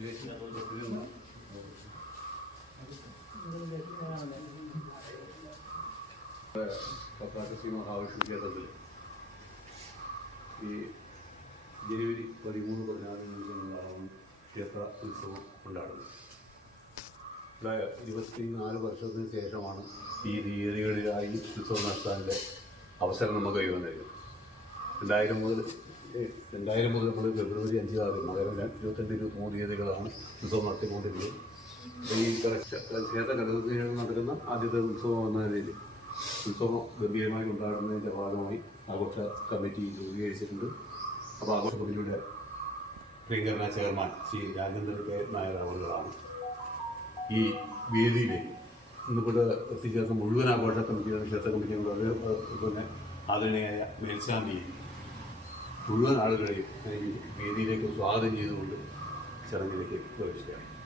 ഈ ജനുവരി പതിമൂന്ന് പതിനാറ് ദിവസങ്ങളിലാണ് ക്ഷേത്ര ഉത്സവം കൊണ്ടാടുന്നത് ഇരുപത്തിനാല് വർഷത്തിന് ശേഷമാണ് ഈ തീയതികളിലായി ഉത്സവം നടത്താനുള്ള അവസരം നമുക്ക് കൈവന്നത് രണ്ടായിരം മുതൽ രണ്ടായിരം മുതൽ നമ്മൾ ഫെബ്രുവരി അഞ്ച് ആറ് മകരം ഇരുപത്തിരണ്ട് ഇരുപത്തിമൂന്ന് തീയതികളാണ് ഉത്സവം നടത്തിക്കൊണ്ടിരുന്നത് ഈ ക്ഷേത്ര ഘടകത്തിൽ നടക്കുന്ന ആദ്യത്തെ ഉത്സവം എന്ന നിലയിൽ ഉത്സവം ഗംഭീരമായി കൊണ്ടാടുന്നതിന്റെ ഭാഗമായി ആഘോഷ കമ്മിറ്റി രൂപീകരിച്ചിട്ടുണ്ട്. അപ്പോൾ ആഘോഷ കമ്മിറ്റിയുടെ പ്രിയങ്കരന ചെയർമാൻ ശ്രീ രാജേന്ദ്രൻ കെ. നായർ അവളുകളാണ് ഈ വേദിയിൽ ഇന്നിവിടെ എത്തിച്ചേർന്ന മുഴുവൻ ആഘോഷ കമ്മിറ്റികളും ക്ഷേത്ര കമ്മിറ്റികളും അതുപോലെ ആദരണീയായ മേൽശാന്തിയും മുഴുവൻ ആളുകളെയും വേദിയിലേക്ക് സ്വാഗതം ചെയ്തുകൊണ്ട് ചടങ്ങിലേക്ക് പ്രവേശിക്കുകയാണ്